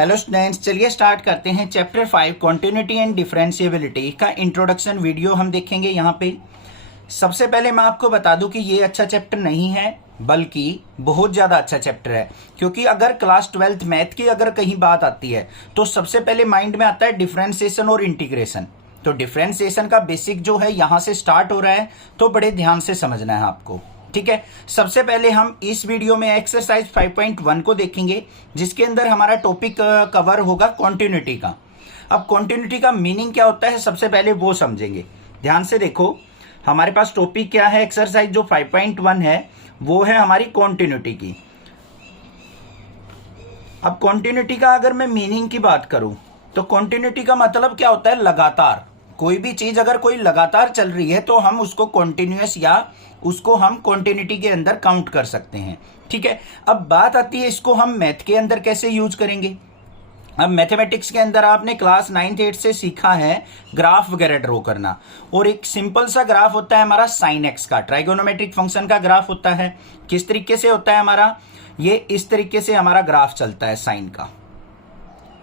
Hello students, चलिए start करते हैं। चैप्टर 5 कॉन्टिन्यूटी एंड डिफरेंशिएबिलिटी का इंट्रोडक्शन वीडियो हम देखेंगे। यहाँ पे सबसे पहले मैं आपको बता दूं कि ये अच्छा चैप्टर नहीं है, बल्कि बहुत ज़्यादा अच्छा चैप्टर है। क्योंकि अगर क्लास 12th मैथ की अगर कहीं बात आती है तो सबसे पहले माइंड में आता है डिफरेंशिएशन और इंटीग्रेशन। तो डिफरेंशिएशन का बेसिक जो है यहाँ से स्टार्ट हो रहा है, तो बड़े ध्यान से समझना है आपको, ठीक है। सबसे पहले हम इस वीडियो में एक्सरसाइज 5.1 को देखेंगे, जिसके अंदर हमारा टॉपिक कवर होगा कॉन्टिन्यूटी का। अब कॉन्टिन्यूटी का मीनिंग क्या होता है सबसे पहले वो समझेंगे। ध्यान से देखो, हमारे पास टॉपिक क्या है, एक्सरसाइज जो 5.1 है वो है हमारी कॉन्टिन्यूटी की। अब कॉन्टिन्यूटी का अगर मैं मीनिंग की बात करूं तो कॉन्टिन्यूटी का मतलब क्या होता है, लगातार। कोई भी चीज अगर कोई लगातार चल रही है तो हम उसको कॉन्टिन्यूअस या उसको हम कॉन्टिन्यूटी के अंदर काउंट कर सकते हैं, ठीक है। अब बात आती है इसको हम मैथ के अंदर कैसे यूज करेंगे। अब मैथमेटिक्स के अंदर आपने क्लास 9th 8th से सीखा है ग्राफ वगैरह ड्रॉ करना, और एक सिंपल सा ग्राफ होता है हमारा साइन एक्स का, ट्राइगोनोमेट्रिक फंक्शन का ग्राफ होता है। किस तरीके से होता है हमारा, ये इस तरीके से हमारा ग्राफ चलता है साइन का,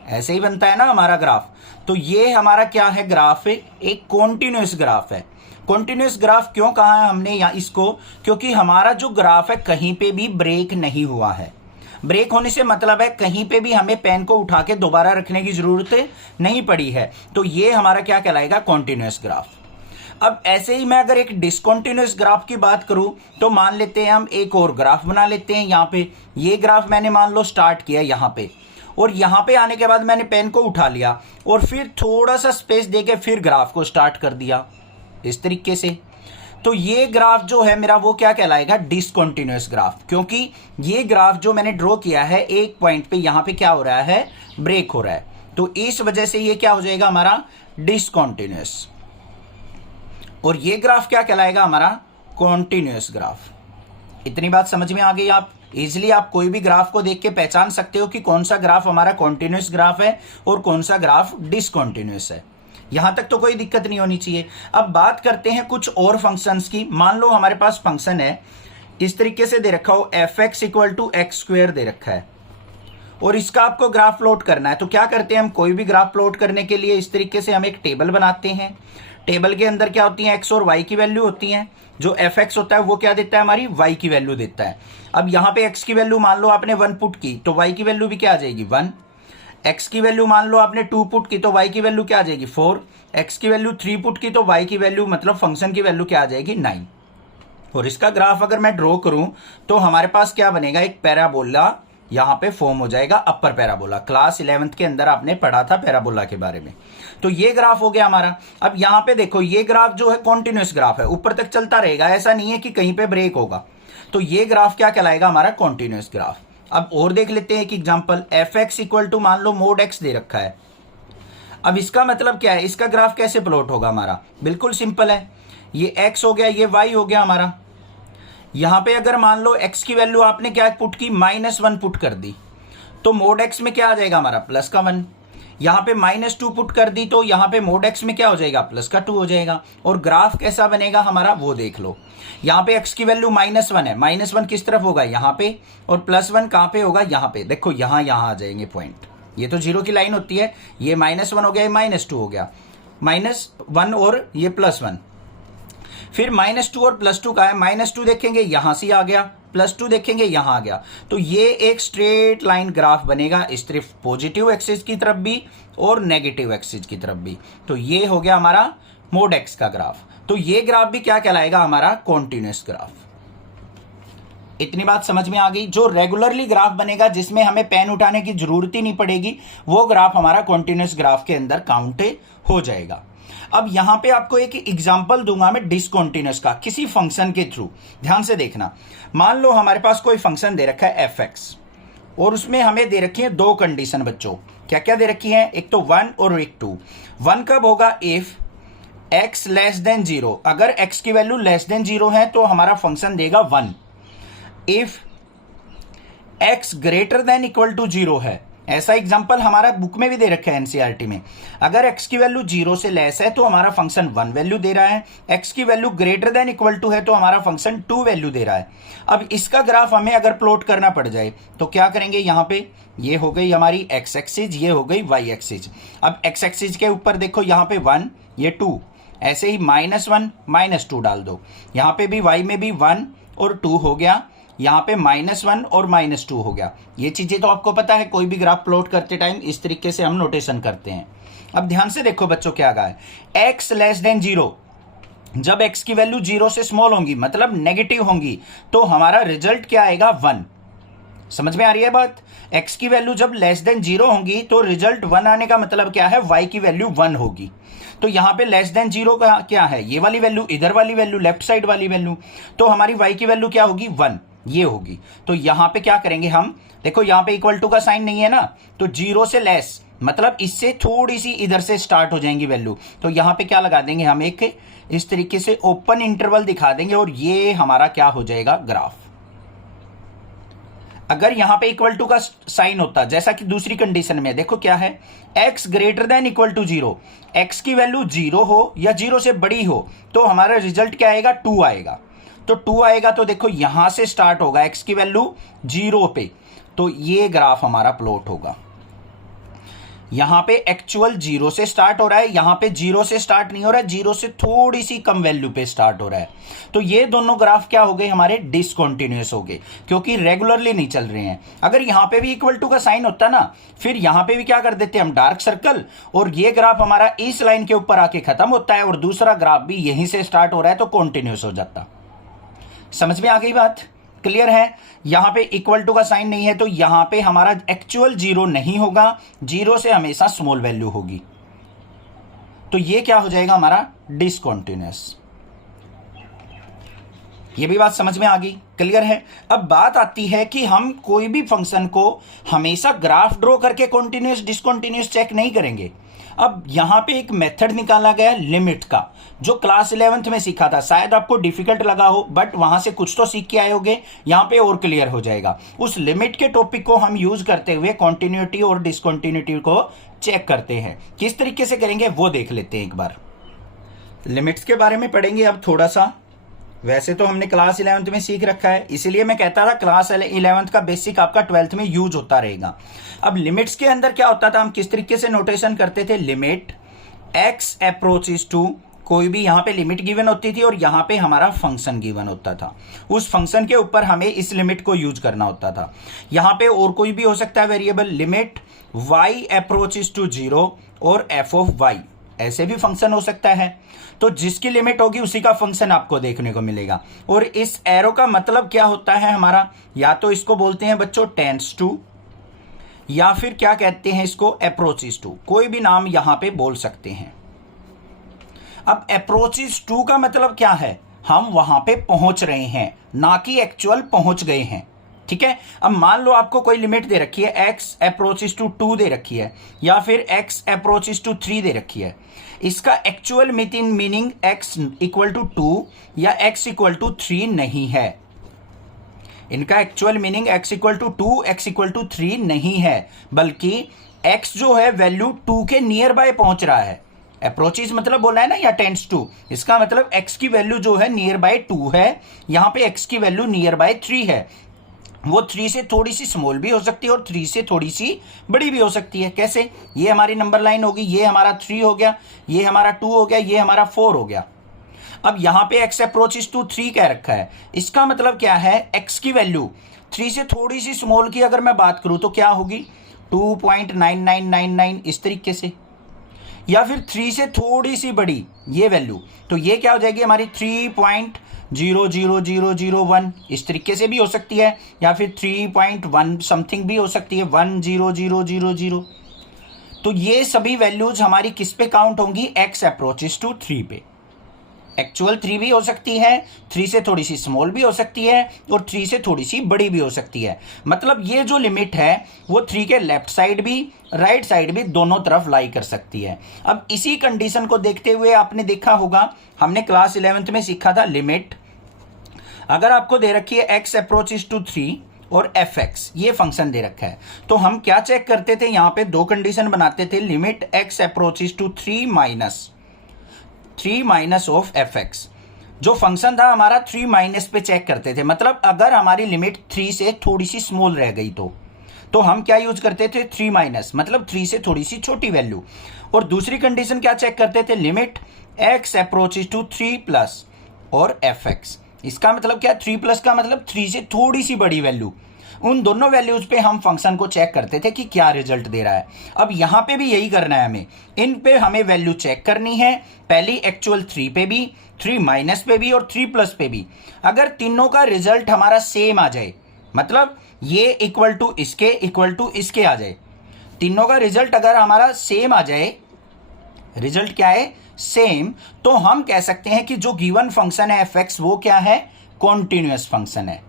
ऐसे ही बनता है ना हमारा ग्राफ। तो ये हमारा क्या है, ग्राफ है, एक कॉन्टिन्यूअस ग्राफ है। कॉन्टिन्यूअस ग्राफ क्यों कहा है हमने या इसको, क्योंकि हमारा जो ग्राफ है कहीं पे भी ब्रेक नहीं हुआ है। ब्रेक होने से मतलब है कहीं पे भी हमें पेन को उठा के दोबारा रखने की जरूरत नहीं पड़ी है। तो ये हमारा क्या कहलाएगा, कॉन्टिन्यूअस ग्राफ। अब ऐसे ही मैं अगर एक डिसकॉन्टिन्यूअस ग्राफ की बात करूं तो मान लेते हैं हम एक और ग्राफ बना लेते हैं। यहाँ पे ये ग्राफ मैंने मान लो स्टार्ट किया यहाँ पे, और यहाँ पे आने के बाद मैंने पेन को उठा लिया और फिर थोड़ा सा स्पेस देके फिर ग्राफ को स्टार्ट कर दिया इस तरीके से। तो ये ग्राफ जो है मेरा वो क्या कहलाएगा, डिसकंटिन्यूअस ग्राफ। क्योंकि ये ग्राफ जो मैंने ड्रॉ किया है एक पॉइंट पे यहाँ पे क्या हो रहा है, ब्रेक हो रहा है। तो इस वजह से ये क्या हो जाएगा हमारा डिसकंटिन्यूअस, और ये ग्राफ क्या कहलाएगा हमारा कॉन्टिन्यूअस ग्राफ। इतनी बात समझ में आ गई। आप इजिली आप कोई भी ग्राफ को देख के पहचान सकते हो कि कौन सा ग्राफ हमारा कॉन्टिन्यूअस ग्राफ है और कौन सा ग्राफ डिसकंटिन्यूअस है। यहां तक तो कोई दिक्कत नहीं होनी चाहिए। अब बात करते हैं कुछ और फंक्शंस की। मान लो हमारे पास फंक्शन है इस तरीके से दे रखा हो, fx = x² दे रखा है, और इसका आपको ग्राफ प्लॉट करना है। तो क्या करते हैं हम, कोई भी ग्राफ प्लॉट करने के लिए इस तरीके से हम एक टेबल बनाते हैं। टेबल के अंदर क्या होती है, x और y की वैल्यू होती है। जो fx होता है वो क्या देता है, हमारी y की वैल्यू देता है। अब यहाँ पे x की वैल्यू मान लो आपने 1 पुट की तो y की वैल्यू भी क्या आ जाएगी 1। x की वैल्यू मान लो आपने 2 पुट की तो y की वैल्यू क्या आ जाएगी 4। x की वैल्यू 3 पुट की तो y की वैल्यू मतलब फंक्शन की वैल्यू क्या आ जाएगी 9। और इसका ग्राफ अगर मैं ड्रॉ करूं तो हमारे पास क्या बनेगा, एक पैराबोला यहाँ पे फॉर्म हो जाएगा, अपर पैराबोला। क्लास 11th के अंदर आपने पढ़ा था पैराबोला के बारे में। तो ये ग्राफ हो गया हमारा। अब यहाँ पे देखो ये ग्राफ जो है कॉन्टिन्यूअस ग्राफ है, ऊपर तक चलता रहेगा, ऐसा नहीं है कि कहीं पे ब्रेक होगा। तो ये ग्राफ क्या कहलाएगा हमारा कॉन्टिन्यूअस ग्राफ। अब और देख लेते हैं एक एग्जांपल, fx = मान लो mod x दे रखा है। अब इसका मतलब क्या है, इसका ग्राफ कैसे प्लॉट होगा हमारा, बिल्कुल सिंपल है। ये x हो गया, ये y हो गया हमारा। यहां पे अगर मान लो x की वैल्यू आपने क्या पुट की, -1 पुट कर दी, तो mod x में क्या आ जाएगा हमारा प्लस का 1। यहाँ पे -2 पुट कर दी तो यहाँ पे mod x में क्या हो जाएगा, प्लस का 2 हो जाएगा। और ग्राफ कैसा बनेगा हमारा वो देख लो। यहाँ पे x की वैल्यू -1 है, -1 किस तरफ होगा यहाँ पे, और +1 कहाँ पे होगा यहाँ पे। देखो यहाँ आ जाएंगे पॉइंट, ये तो 0 की लाइन होती है। ये -1 हो गया, ये -2 हो गया, -1 और ये +1। फिर -2 और +2 का है, -2 देखेंगे यहां से आ गया, +2 देखेंगे यहां आ गया। तो ये एक स्ट्रेट लाइन ग्राफ बनेगा, इस तरफ पॉजिटिव एक्सिस की तरफ भी और नेगेटिव एक्सिस की तरफ भी। तो ये हो गया हमारा mod x का ग्राफ। तो ये ग्राफ भी क्या कहलाएगा हमारा कॉन्टिन्यूअस ग्राफ। इतनी बात समझ में आ गई। जो रेगुलरली ग्राफ बनेगा जिसमें हमें पेन उठाने की जरूरत ही नहीं पड़ेगी, वो ग्राफ हमारा कॉन्टिन्यूअस ग्राफ के अंदर काउंट हो जाएगा। अब यहां पे आपको एक एग्जांपल दूंगा मैं डिसकंटिन्यूअस का, किसी फंक्शन के थ्रू। ध्यान से देखना, मान लो हमारे पास कोई फंक्शन दे रखा है fx, और उसमें हमें दे रखी है दो कंडीशन बच्चों। क्या क्या दे रखी है, एक तो 1 और एक 2। 1 कब होगा, इफ x < 0। अगर x की वैल्यू <0 है तो हमारा फंक्शन देगा 1। इफ x > 0 है, ऐसा एग्जांपल हमारा बुक में भी दे रखा है एनसीईआरटी में। अगर x की वैल्यू 0 से लेस है तो हमारा फंक्शन 1 वैल्यू दे रहा है, x की value greater than equal to है तो हमारा फंक्शन 2 वैल्यू दे रहा है। अब इसका ग्राफ हमें अगर प्लॉट करना पड़ जाए तो क्या करेंगे, यहाँ पे ये हो गई हमारी x एक्सिस, ये हो गई y एक्सिस। अब x एक्सिस के ऊपर देखो यहाँ पे 1, ये 2, ऐसे ही -1 -2 डाल दो। यहाँ पे भी y में भी 1 और 2 हो गया, यहाँ पे -1 और -2 हो गया। ये चीजें तो आपको पता है, कोई भी ग्राफ प्लॉट करते टाइम इस तरीके से हम नोटेशन करते हैं। अब ध्यान से देखो बच्चों क्या कहा है, x लेस देन 0, जब x की वैल्यू 0 से स्मॉल होंगी मतलब नेगेटिव होंगी तो हमारा रिजल्ट क्या आएगा, 1। समझ में आ रही है बात। x की वैल्यू जब लेस देन 0 होंगी तो रिजल्ट 1 आने का मतलब क्या है, y की वैल्यू 1 होगी। तो यहाँ पे लेस देन 0 का क्या है, ये वाली वैल्यू, इधर वाली वैल्यू, लेफ्ट साइड वाली वैल्यू, तो हमारी y की वैल्यू क्या होगी, 1, ये होगी। तो यहाँ पे क्या करेंगे हम, देखो यहाँ पे इक्वल टू का साइन नहीं है ना, तो 0 से लेस मतलब इससे थोड़ी सी इधर से स्टार्ट हो जाएंगी वैल्यू, तो यहाँ पे क्या लगा देंगे हम, एक इस तरीके से ओपन इंटरवल दिखा देंगे और ये हमारा क्या हो जाएगा, ग्राफ। अगर यहां पे इक्वल टू का साइन होता, जैसा कि दूसरी कंडीशन में देखो क्या है, x greater than equal to 0, x की वैल्यू 0 हो या 0 से बड़ी हो तो हमारा रिजल्ट क्या आएगा, 2 आएगा। तो 2 आएगा तो देखो यहां से स्टार्ट होगा x की वैल्यू 0 पे, तो ये ग्राफ हमारा प्लॉट होगा। यहां पे एक्चुअल 0 से स्टार्ट हो रहा है, यहां पे 0 से स्टार्ट नहीं हो रहा है, 0 से थोड़ी सी कम वैल्यू पे स्टार्ट हो रहा है। तो ये दोनों ग्राफ क्या हो गए, हमारे डिसकंटिन्यूअस हो गए, क्योंकि रेगुलरली नहीं चल रहे हैं। अगर यहां पे भी इक्वल टू का साइन होता ना, फिर यहां पे भी क्या कर देते हम, डार्क सर्कल, और ये ग्राफ हमारा इस लाइन के ऊपर आके खत्म होता है और दूसरा ग्राफ भी यहीं से स्टार्ट हो रहा है तो कॉन्टिन्यूअस हो जाता। समझ में आ गई बात, क्लियर है। यहां पे इक्वल टू का साइन नहीं है तो यहां पे हमारा एक्चुअल 0 नहीं होगा, 0 से हमेशा स्मॉल वैल्यू होगी, तो ये क्या हो जाएगा हमारा, डिसकंटिन्यूअस। ये भी बात समझ में आ गई, क्लियर है। अब बात आती है कि हम कोई भी फंक्शन को हमेशा ग्राफ ड्रॉ करके कॉन्टिन्यूअस डिसकंटिन्यूअस चेक नहीं करेंगे। अब यहां पे एक मेथड निकाला गया लिमिट का, जो क्लास 11th में सीखा था, शायद आपको डिफिकल्ट लगा हो बट वहां से कुछ तो सीख के आए होगे, यहां पे और क्लियर हो जाएगा। उस लिमिट के टॉपिक को हम यूज करते हुए कॉन्टिन्यूटी और डिसकंटिन्यूटी को चेक करते हैं। किस तरीके से करेंगे वो देख लेते हैं एक बार। लिमिट्स के बारे में पढ़ेंगे अब थोड़ा सा। वैसे तो हमने क्लास 11th में सीख रखा है, इसीलिए मैं कहता था क्लास 11th का बेसिक आपका 12th में यूज होता रहेगा। अब लिमिट्स के अंदर क्या होता था, हम किस तरीके से नोटेशन करते थे, लिमिट x अप्रोचेस टू, कोई भी यहाँ पे लिमिट गिवन होती थी और यहाँ पे हमारा फंक्शन गिवन होता था, उस फंक्शन के ऊपर हमें इस लिमिट को यूज करना होता था। यहाँ पे और कोई भी हो सकता है variable, limit y approaches to 0 और f ऑफ y, ऐसे भी फंक्शन हो सकता है। तो जिसकी लिमिट होगी उसी का फंक्शन आपको देखने को मिलेगा। और इस एरो का मतलब क्या होता है हमारा, या तो इसको बोलते हैं बच्चों टेंड्स टू, या फिर क्या कहते हैं इसको, अप्रोचेस टू, कोई भी नाम यहां पे बोल सकते हैं। अब अप्रोचेस टू का मतलब क्या है, हम वहां पे पहुंच रहे हैं, ना कि एक्चुअल पहुंच गए हैं, ठीक है। अब मान लो आपको कोई लिमिट दे रखी है, x अप्रोचेस टू 2 दे रखी है, या फिर x अप्रोचेस टू 3 दे रखी है। इसका actual meaning x equal to 2 या x इक्वल टू 3 नहीं है। इनका actual meaning x equal to 2, x equal to 3 नहीं है, बल्कि x जो है वैल्यू 2 के नियर बाय पहुंच रहा है। अप्रोचेस मतलब बोला है ना, या टेंड्स टू, इसका मतलब x की वैल्यू जो है नियर बाय 2 है, यहां पे x की वैल्यू नियर बाय 3 है। वो 3 से थोड़ी सी स्मॉल भी हो सकती है और 3 से थोड़ी सी बड़ी भी हो सकती है। कैसे, ये हमारी नंबर लाइन होगी, ये हमारा 3 हो गया, ये हमारा 2 हो गया, ये हमारा 4 हो गया। अब यहां पे x अप्रोचेस टू 3 कह रखा है, इसका मतलब क्या है, x की वैल्यू 3 से थोड़ी सी स्मॉल की अगर मैं बात करूं तो क्या होगी, 2.9999 इस तरीके से, या फिर 3 से थोड़ी सी बड़ी ये वैल्यू, तो ये क्या हो जाएगी हमारी 3.00001 इस तरीके से भी हो सकती है, या फिर 3.1 समथिंग भी हो सकती है, 10000। तो ये सभी वैल्यूज हमारी किस पे काउंट होंगी, x अप्रोचेस टू 3 पे। एक्चुअल 3 भी हो सकती है, 3 से थोड़ी सी स्मॉल भी हो सकती है, और 3 से थोड़ी सी बड़ी भी हो सकती है। मतलब ये जो लिमिट है वो 3 के लेफ्ट साइड भी राइट साइड भी दोनों तरफ लाई कर सकती है। अब इसी कंडीशन को देखते हुए आपने देखा होगा, हमने क्लास 11th में सीखा था लिमिट, अगर आपको दे रखी है x अप्रोचेस टू 3 और एफ एक्स, ये फंक्शन दे रखा है। तो हम क्या चेक करते थे, यहां पे दो कंडीशन बनाते थे, limit X approaches to 3 minus of F X. जो फंक्शन था हमारा 3 माइनस पे चेक करते थे, मतलब अगर हमारी लिमिट 3 से थोड़ी सी स्मॉल रह गई तो हम क्या यूज करते थे, 3 माइनस, मतलब 3 से थोड़ी सी छोटी वैल्यू। और दूसरी कंडीशन क्या चेक करते थे, limit X approaches to 3 plus और एफ एक्स। इसका मतलब क्या, 3 प्लस का मतलब 3 से थोड़ी सी बड़ी वैल्यू। उन दोनों वैल्यूज पे हम फंक्शन को चेक करते थे कि क्या रिजल्ट दे रहा है। अब यहां पे भी यही करना है हमें, इन पे हमें वैल्यू चेक करनी है, पहली एक्चुअल 3 पे भी, 3 माइनस पे भी और 3 प्लस पे भी। अगर तीनों का रिजल्ट हमारा सेम आ जाए, मतलब ये इक्वल टू इसके आ जाए, तीनों का रिजल्ट अगर हमारा सेम आ जाए, रिजल्ट क्या है, सेम, तो हम कह सकते हैं कि जो गिवन फंक्शन है एफ एक्स वो क्या है, कॉन्टिन्यूअस फंक्शन है।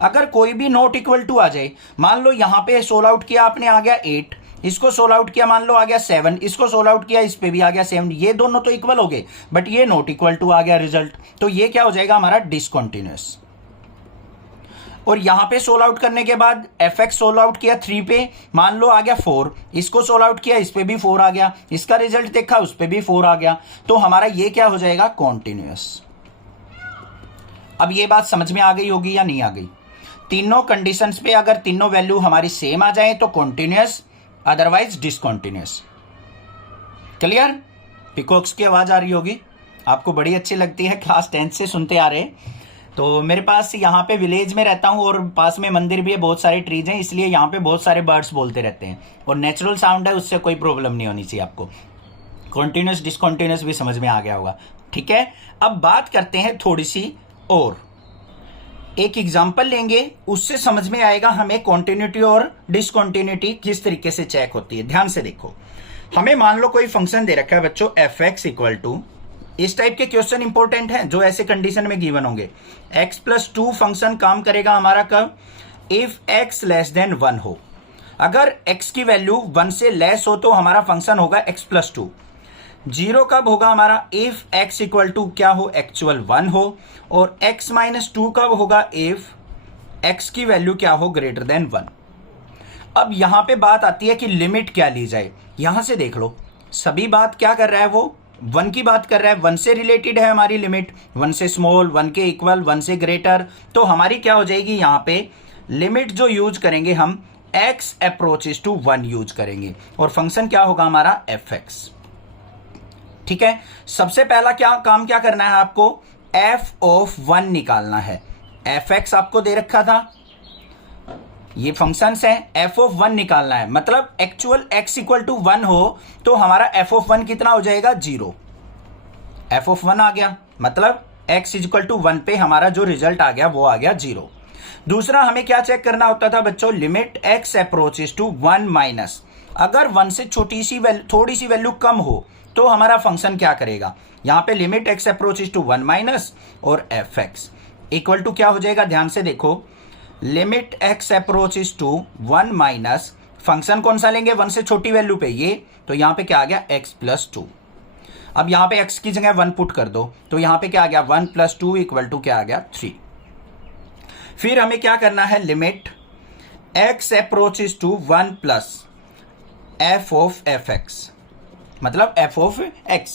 अगर कोई भी नॉट इक्वल टू आ जाए, मान लो यहां पे सोल्व आउट किया आपने, आ गया 8, इसको सोल्व आउट किया मान लो आ गया 7, इसको सोल्व आउट किया इस पे भी आ गया 7, ये दोनों तो इक्वल हो गए, बट ये नॉट इक्वल टू आ गया रिजल्ट, तो ये क्या हो जाएगा हमारा, डिसकंटीन्यूअस। और यहां पे सोल्व आउट करने के बाद एफ एक्स सोल्व आउट किया 3 पे, मान लो आ गया 4, इसको सोल्व आउट किया इस पे भी 4 आ गया, इसका रिजल्ट देखा उस पे भी 4 आ गया, तो हमारा ये क्या हो जाएगा, कॉन्टिन्यूअस। अब ये बात समझ में आ गई होगी या नहीं आ गई। तीनों कंडीशंस पे अगर तीनों वैल्यू हमारी सेम आ जाए तो continuous, otherwise discontinuous. Clear. Peacocks की आवाज आ रही होगी, आपको बड़ी अच्छी लगती है, क्लास 10th से सुनते आ रहे। तो मेरे पास यहाँ पे विलेज में रहता हूँ और पास में मंदिर भी है, बहुत सारे ट्रीज हैं, इसलिए यहाँ पे बहुत सारे बर्ड्स बोलते रहते हैं और नेचुरल साउंड है, उससे कोई प्रॉब्लम नहीं होनी चाहिए आपको। कॉन्टिन्यूअस डिसकंटीन्यूअस भी समझ में आ गया होगा, ठीक है। अब बात करते हैं थोड़ी सी और, एक एग्जाम्पल लेंगे, उससे समझ में आएगा हमें कॉन्टिन्यूटी और डिसकंटिन्यूटी किस तरीके से चेक होती है। ध्यान से देखो, हमें मान लो कोई फंक्शन दे रखा है बच्चों, एफ एक्स इक्वल टू, इस टाइप के क्वेश्चन इंपॉर्टेंट हैं जो ऐसे कंडीशन में गिवन होंगे। x प्लस 2 फंक्शन काम करेगा हमारा कब, इफ x लेस देन 1 हो। अगर x की वैल्यू 1 से लेस हो तो हमारा फंक्शन होगा x प्लस 2। 0 कब होगा हमारा, इफ x इक्वल टू क्या हो, एक्चुअल 1 हो। और x माइनस 2 कब होगा, इफ x की वैल्यू क्या हो, ग्रेटर देन 1। अब यहां पे बात आती है कि लिमिट क्या ली जाए। यहां से देख लो, सभी बात क्या कर रहा है, वो 1 की बात कर रहा है, 1 से रिलेटेड है हमारी लिमिट, 1 से स्मॉल, 1 के इक्वल, 1 से ग्रेटर, तो हमारी क्या हो जाएगी, यहां पे लिमिट जो यूज करेंगे हम x अप्रोचेस टू 1 यूज करेंगे और फंक्शन क्या होगा हमारा, एफ एक्स। ठीक है, सबसे पहला क्या काम क्या करना है आपको, f ऑफ 1 निकालना है। एफ एक्स आपको दे रखा था, ये फंक्शंस है, f ऑफ 1 निकालना है, मतलब एक्चुअल x इक्वल टू 1 हो तो हमारा f ऑफ 1 कितना हो जाएगा, 0। f ऑफ 1 आ गया, मतलब x इक्वल टू 1 पे हमारा जो रिजल्ट आ गया वो आ गया 0। दूसरा हमें क्या चेक करना होता था बच्चों, limit x approaches to 1 minus, अगर 1 से थोड़ी सी वैल्यू कम हो तो हमारा फंक्शन क्या करेगा, यहां पे limit x approaches to 1 minus और एफ एक्स इक्वल टू क्या हो जाएगा, ध्यान से देखो, limit x approaches to 1 minus, function कौन सा लेंगे, 1 से छोटी वैल्यू पे ये, तो यहां पे क्या आ गया, x प्लस 2। अब यहां पे x की जगह 1 पुट कर दो तो यहां पे क्या आ गया, 1 प्लस 2 इक्वल टू क्या आ गया, 3। फिर हमें क्या करना है, limit x approaches to 1 plus f of F X, मतलब f ऑफ x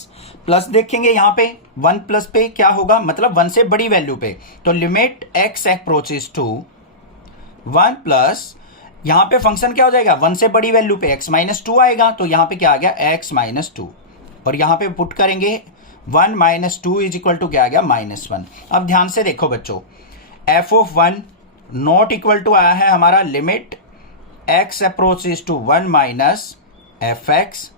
प्लस देखेंगे यहां पे 1 प्लस पे क्या होगा, मतलब 1 से बड़ी वैल्यू पे, तो limit x approaches to 1 plus, यहां पे फंक्शन क्या हो जाएगा, 1 से बड़ी वैल्यू पे x माइनस 2 आएगा, तो यहां पे क्या आ गया, x माइनस 2, और यहां पे पुट करेंगे 1 माइनस 2 इज इक्वल टू क्या आ गया, -1। अब ध्यान से देखो बच्चों, f of 1 not equal to आया है हमारा limit x approaches to 1 minus F X,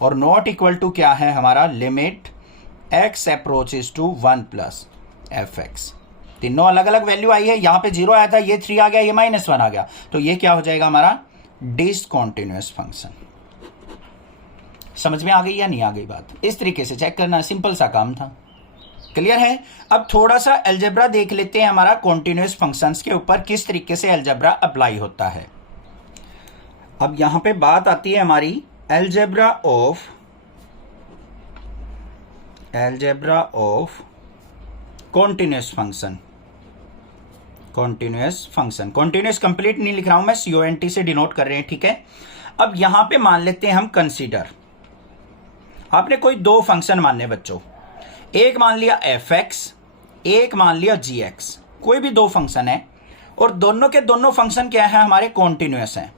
और नॉट इक्वल टू क्या है हमारा, limit x approaches to 1 plus F X. तीनों अलग अलग वैल्यू आई है, यहां पे 0 आया था, ये 3 आ गया, ये -1 आ गया, तो ये क्या हो जाएगा हमारा, डिसकंटीन्यूअस फंक्शन। समझ में आ गई या नहीं आ गई बात, इस तरीके से चेक करना, सिंपल सा काम था। क्लियर है। अब थोड़ा सा अलजेब्रा देख लेते हैं हमारा कॉन्टिन्यूअस फंक्शंस के ऊपर किस तरीके से अलजेब्रा अप्लाई होता है। अब यहां पे बात आती है हमारी algebra of continuous function. Continuous function. Continuous complete नहीं लिख रहा हूं मैं, CONT से डिनोट कर रहे हैं, ठीक है। अब यहां पे मान लेते हैं हम कंसीडर, आपने कोई दो फंक्शन मानने बच्चों, एक मान लिया fx, एक मान लिया gx, कोई भी दो फंक्शन है और दोनों के दोनों फंक्शन क्या है हमारे, कॉन्टिन्यूस हैं।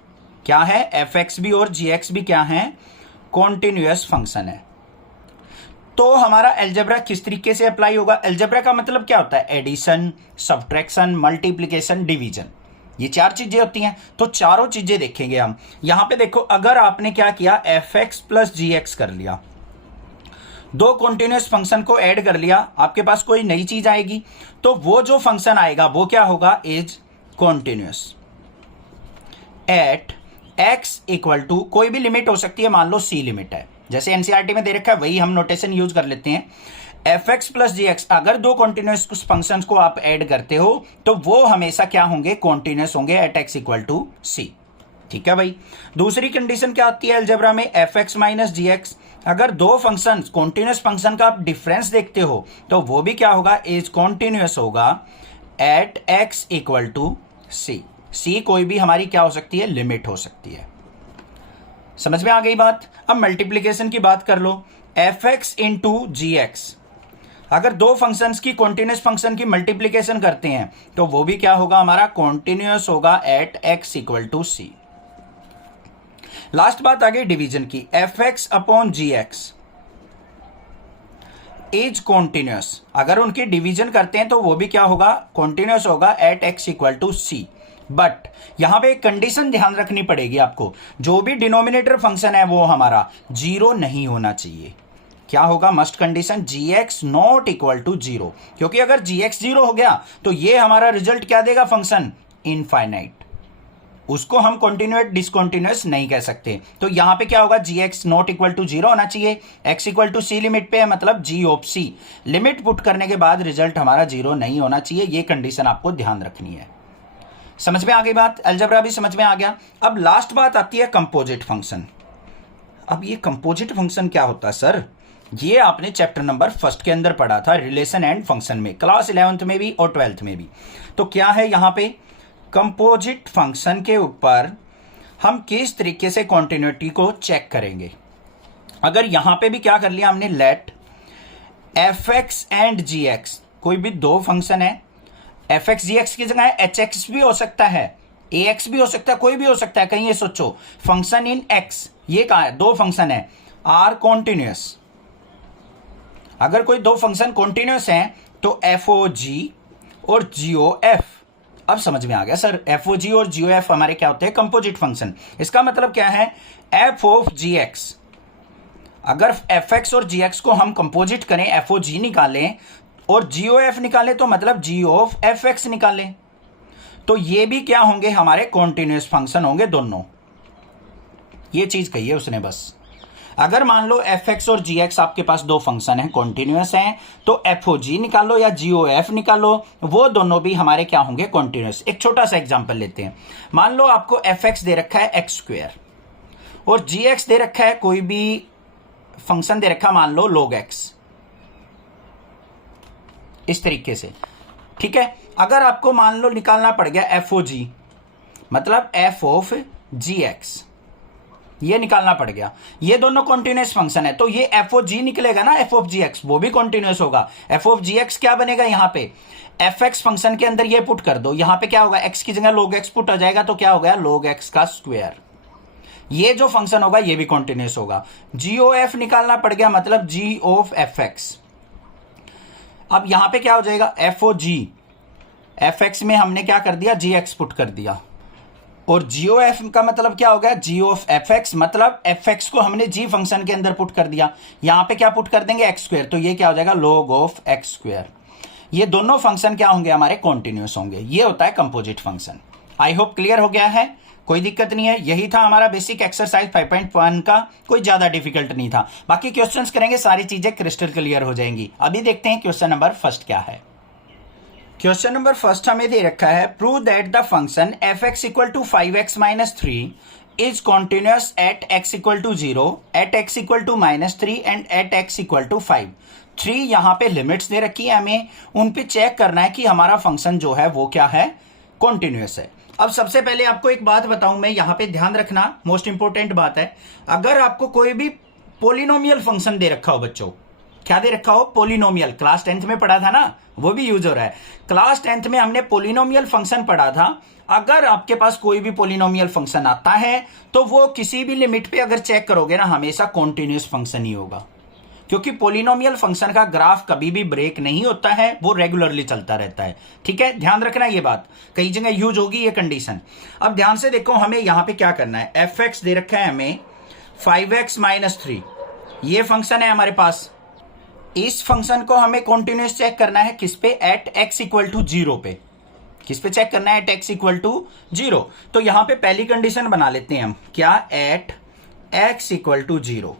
क्या है, fx भी और gx भी क्या है, कॉन्टिन्यूस फंक्शन है। तो हमारा अलजेब्रा किस तरीके से अप्लाई होगा? अलजेब्रा का मतलब क्या होता है, एडिशन, सब्ट्रैक्शन, मल्टीप्लिकेशन, डिवीजन, ये चार चीजें होती हैं। तो चारों चीजें देखेंगे हम। यहां पे देखो, अगर आपने क्या किया, fx प्लस gx कर लिया, दो कॉन्टिन्यूस फंक्शन को ऐड कर लिया, आपके पास कोई नई चीज आएगी, तो वो जो फंक्शन आएगा वो क्या होगा, is continuous at x equal to, कोई भी लिमिट हो सकती है, मान लो c लिमिट है, जैसे एनसीईआरटी में दे रखा है वही हम नोटेशन यूज कर लेते हैं। fx प्लस gx, अगर दो कॉन्टिन्यूस फंक्शंस को आप ऐड करते हो तो वो हमेशा क्या होंगे, कॉन्टिन्यूस होंगे at x equal to c, ठीक है भाई। दूसरी कंडीशन क्या आती है अलजेब्रा में, fx माइनस gx, अगर दो फंक्शंस कॉन्टिन्यूस फंक्शन का आप डिफरेंस देखते हो तो वो भी क्या होगा, इज कॉन्टिन्यूस होगा at x equal to c। c कोई भी हमारी क्या हो सकती है, लिमिट हो सकती है। समझ में आ गई बात। अब मल्टीप्लिकेशन की बात कर लो, fx इंटू gx, अगर दो फंक्शंस की कॉन्टिन्यूस फंक्शन की मल्टीप्लिकेशन करते हैं तो वो भी क्या होगा हमारा, कॉन्टिन्यूस होगा at x equal to c। Last बात आ गई डिवीजन की, fx upon gx is continuous, अगर उनकी डिवीजन करते हैं तो वो भी क्या होगा, कॉन्टिन्यूस होगा at x equal to c। But यहां पे एक कंडीशन ध्यान रखनी पड़ेगी आपको, जो भी डिनोमिनेटर फंक्शन है वो हमारा जीरो नहीं होना चाहिए। क्या होगा must condition, gx not equal to zero, क्योंकि अगर gx जीरो हो गया तो ये हमारा रिजल्ट क्या देगा, फंक्शन इनफाइनाइट, उसको हम कॉन्टिन्यूएट डिसकॉन्टिन्यूअस नहीं कह सकते। तो यहां पे क्या होगा, gx not equal to zero होना चाहिए, x equal to c limit पे है, मतलब g of c, limit put करने के बाद रिजल्ट हमारा जीरो नहीं होना चाहिए, ये कंडीशन आपको ध्यान रखनी है। समझ में आ गई बात, अलजेब्रा भी समझ में आ गया। अब लास्ट बात आती है कंपोजिट फंक्शन। अब ये कंपोजिट फंक्शन क्या होता है सर, ये आपने चैप्टर नंबर 1 के अंदर पढ़ा था, रिलेशन एंड फंक्शन में, क्लास 11th में भी और 12th में भी। तो क्या है यहां पे, कंपोजिट फंक्शन के ऊपर हम किस तरीके से कॉन्टिन्यूटी को चेक करेंगे। अगर यहां पे भी क्या कर लिया हमने, लेट fx एंड gx, कोई भी दो फंक्शन है, fx gx की जगह hx भी हो सकता है, ax भी हो सकता है, कोई भी हो सकता है। कहीं ये सोचो, फंक्शन इन x, ये कहा है दो फंक्शन है, आर कॉन्टिन्यूस। अगर कोई दो फंक्शन कॉन्टिन्यूस हैं तो fog और gof, अब समझ में आ गया सर, fog और gof हमारे क्या होते हैं, कंपोजिट फंक्शन। इसका मतलब क्या है, f ऑफ gx, अगर fx और gx को हम कंपोजिट करें, fog निकालें और gof निकालें तो मतलब g ऑफ fx निकालें, तो ये भी क्या होंगे, हमारे कॉन्टिन्यूस फंक्शन होंगे दोनों। ये चीज कही है उसने बस। अगर मान लो fx और gx आपके पास दो फंक्शन हैं, कॉन्टिन्यूस हैं, तो fog निकालो या gof निकालो, वो दोनों भी हमारे क्या होंगे, कॉन्टिन्यूस। एक छोटा सा एग्जांपल लेते हैं, मान लो आपको fx दे रखा है x स्क्वायर और gx दे रखा है कोई भी फंक्शन दे रखा, मान लो log x, इस तरीके से, ठीक है। अगर आपको मान लो निकालना पड़ गया fog, मतलब f ऑफ gx, ये निकालना पड़ गया, ये दोनों कॉन्टिन्यूस फंक्शन है, तो ये fog निकलेगा ना, f ऑफ gx, वो भी कॉन्टिन्यूस होगा। f ऑफ gx क्या बनेगा, यहां पे fx फंक्शन के अंदर ये पुट कर दो, यहां पे क्या होगा, x की जगह log x पुट आ जाएगा, तो क्या हो गया, log x का स्क्वायर। ये जो फंक्शन होगा ये भी कॉन्टिन्यूस होगा। gof निकालना पड़ गया, मतलब g ऑफ fx। अब यहां पे क्या हो जाएगा, fog, fx में हमने क्या कर दिया, gx पुट कर दिया, और gof का मतलब क्या हो गया, g ऑफ fx, मतलब fx को हमने g फंक्शन के अंदर पुट कर दिया, यहां पे क्या पुट कर देंगे, x स्क्वायर, तो ये क्या हो जाएगा, log ऑफ x स्क्वायर। ये दोनों फंक्शन क्या होंगे, हमारे कॉन्टिन्यूस होंगे। ये होता है composite function. I hope clear हो गया है, कोई दिक्कत नहीं है। यही था हमारा बेसिक एक्सरसाइज 5.1 का, कोई ज्यादा डिफिकल्ट नहीं था। बाकी क्वेश्चंस करेंगे, सारी चीजें क्रिस्टल क्लियर हो जाएंगी। अभी देखते हैं क्वेश्चन नंबर 1 क्या है। क्वेश्चन नंबर 1 हमें दे रखा है, prove that the function fx equal to 5x minus 3 is continuous at x equal to 0, at x equal to -3 and at x equal to 5। 3 यहाँ पे लिमिट्स दे रखी है हमें, उन पे चेक करना है कि हमारा फंक्शन जो है वो क्या है, कॉन्टिन्यूअस है। अब सबसे पहले आपको एक बात बताऊं मैं, यहाँ पे ध्यान रखना, मोस्ट इंपोर्टेंट बात है, अगर आपको कोई भी पोलिनोमियल फंक्शन दे रखा हो बच्चों, क्या दे रखा हो, पोलिनोमियल, क्लास 10th में पढ़ा था ना, वो भी यूज हो रहा है। क्लास 10th में हमने पोलिनोमियल फंक्शन पढ़ा था। अगर आपके पास कोई भी पोलिनोमियल फंक्शन आता है तो वो किसी भी लिमिट पे अगर चेक करोगे ना, हमेशा कॉन्टिन्यूअस फंक्शन ही होगा, क्योंकि पोलिनोमियल फंक्शन का ग्राफ कभी भी ब्रेक नहीं होता है, वो रेगुलरली चलता रहता है। ठीक है, ध्यान रखना ये बात, कई जगह यूज होगी ये कंडीशन। अब ध्यान से देखो, हमें यहां पे क्या करना है, fx दे रखा है हमें 5x - 3, ये फंक्शन है हमारे पास। इस फंक्शन को हमें कॉन्टिन्यूअस चेक करना है किस पे, एट x = 0 पे। किस पे चेक करना है, एट x = 0। तो यहां पे पहली कंडीशन बना लेते हैं हम, क्या, एट x = 0।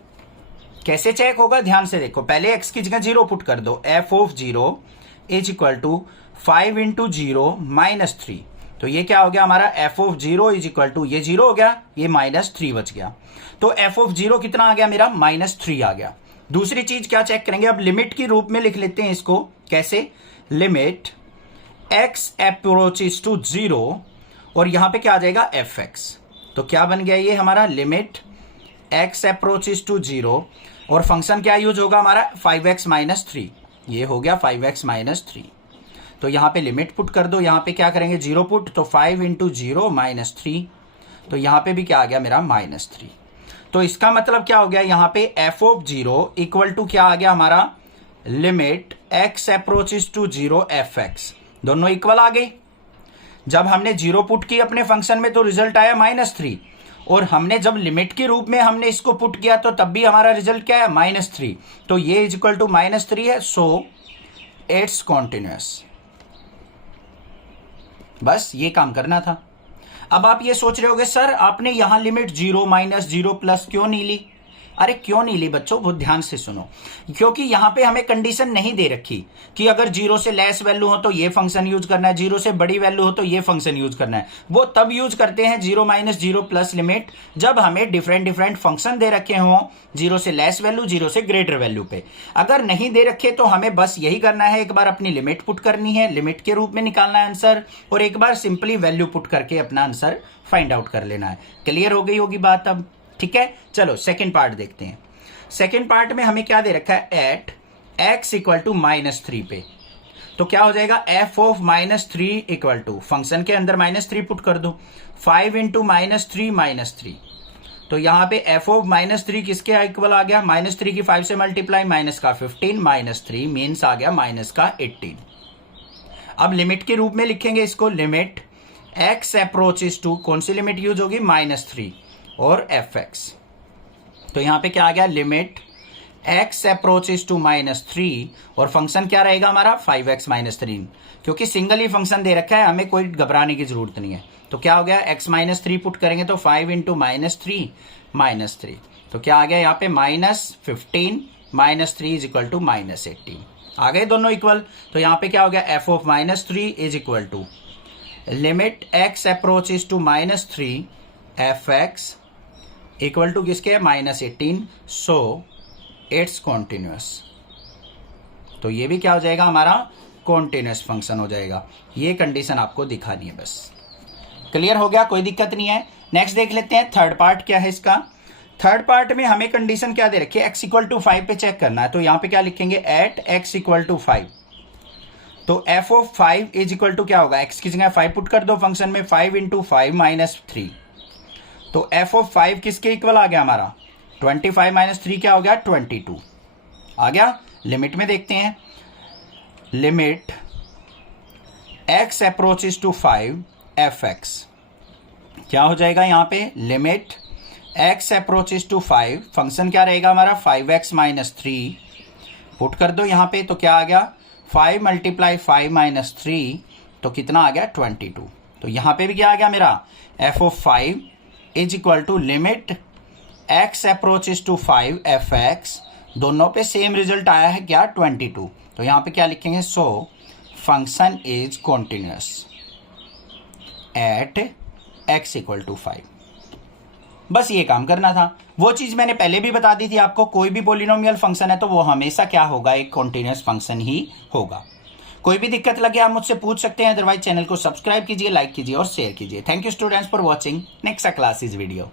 कैसे चेक होगा, ध्यान से देखो, पहले x की जगह 0 पुट कर दो, f of 0 = 5 × 0 - 3। तो ये क्या हो गया हमारा, f of 0 = ये 0 हो गया, ये -3 बच गया। तो f of 0 कितना आ गया मेरा, -3 आ गया। दूसरी चीज क्या चेक करेंगे, अब लिमिट की रूप में लिख लेते हैं इसको, कैसे, लिमिट x approaches to 0, और यहां पे क्या आ जाएगा, fx। तो क्या बन गया ये हमारा, लिमिट x approaches to 0, और फंक्शन क्या यूज होगा हमारा, 5x - 3। ये हो गया 5x - 3। तो यहां पे लिमिट पुट कर दो, यहां पे क्या करेंगे, 0 पुट, तो 5 × 0 - 3। तो यहां पे भी क्या आ गया मेरा, -3। तो इसका मतलब क्या हो गया, यहां पे f of 0 = क्या आ गया हमारा, limit x approaches to 0 fx। दोनों इक्वल आ गए। जब हमने 0 पुट की अपने फंक्शन में तो रिजल्ट आया -3, और हमने जब लिमिट के रूप में हमने इसको पुट किया तो तब भी हमारा रिजल्ट क्या है, -3। तो ये इक्वल टू -3 है, सो इट्स कॉन्टिन्यूअस। बस ये काम करना था। अब आप ये सोच रहे होगे, सर आपने यहां लिमिट 0 - 0 प्लस क्यों नहीं ली। अरे क्यों नहीं ली बच्चों, बहुत ध्यान से सुनो, क्योंकि यहां पे हमें कंडीशन नहीं दे रखी कि अगर 0 से लेस वैल्यू हो तो ये फंक्शन यूज करना है, 0 से बड़ी वैल्यू हो तो ये फंक्शन यूज करना है। वो तब यूज करते हैं 0 - 0 प्लस लिमिट, जब हमें डिफरेंट फंक्शन दे रखे हों, 0 से लेस वैल्यू, 0 से ग्रेटर वैल्यू पे। अगर नहीं दे रखे तो हमें बस यही करना है, एक बार अपनी लिमिट पुट करनी है, लिमिट के रूप में निकालना है आंसर, और एक बार सिंपली वैल्यू पुट करके अपना आंसर फाइंड आउट कर लेना है। क्लियर हो गई होगी बात अब, ठीक है। चलो सेकेंड पार्ट देखते हैं। सेकेंड पार्ट में हमें क्या दे रखा है, एट x = -3 पे। तो क्या हो जाएगा, f of -3 = फंक्शन के अंदर -3 पुट कर दो, 5 × -3 - 3। तो यहां पे f of -3 किसके इक्वल आ गया, -3 की 5 से मल्टीप्लाई, -15 - 3 मीन्स आ गया -18। अब लिमिट के रूप में लिखेंगे इसको, लिमिट x approaches to, कौन सी लिमिट यूज होगी, -3 और fx। तो यहां पे क्या आ गया, लिमिट x approaches to -3, और फंक्शन क्या रहेगा हमारा, 5x - 3। क्योंकि सिंगल ही फंक्शन दे रखा है, हमें कोई घबराने की जरूरत नहीं है। तो क्या हो गया, x - 3 पुट करेंगे तो 5 × -3 - 3। तो क्या आ गया यहाँ पे, -15 - 3 = -18। आ गए दोनों इक्वल। तो यहाँ पे क्या हो गया, f of -3 = limit x approaches to -3 fx equal to किसके, -18, सो इट्स कॉन्टिन्यूअस। तो ये भी क्या हो जाएगा हमारा, कॉन्टिन्यूअस फंक्शन हो जाएगा। ये कंडीशन आपको दिखानी है बस। क्लियर हो गया, कोई दिक्कत नहीं है। नेक्स्ट देख लेते हैं, थर्ड पार्ट क्या है इसका। थर्ड पार्ट में हमें कंडीशन क्या दे रखी है, x = 5 पे चेक करना है। तो यहां पे क्या लिखेंगे, एट x = 5। तो f of 5 = क्या होगा, x की जगह 5 पुट कर दो फंक्शन में, 5 × 5 - 3। तो f of 5 किसके इक्वल आ गया हमारा, 25 - 3 क्या हो गया, 22 आ गया। लिमिट में देखते हैं, limit x approaches to 5 fx क्या हो जाएगा यहाँ पे, limit x approaches to 5, function क्या रहेगा हमारा, 5x - 3 पुट कर दो यहाँ पे। तो क्या आ गया, 5 × 5 - 3, तो कितना आ गया, 22। तो यहाँ पे भी क्या आ गया मेरा, f of 5 = limit x approaches to 5 fx। दोनों पे सेम रिजल्ट आया है क्या, 22। तो यहाँ पे क्या लिखेंगे, so function is continuous at x = 5। बस ये काम करना था। वो चीज मैंने पहले भी बता दी थी आपको, कोई भी पोलिनोमियल फंक्शन है तो वो हमेशा क्या होगा, एक कॉन्टिन्यूस फंक्शन ही होगा। कोई भी दिक्कत लगे आप मुझसे पूछ सकते हैं, अदरवाइज चैनल को सब्सक्राइब कीजिए, लाइक कीजिए और शेयर कीजिए। Thank you students for watching. Next class is video.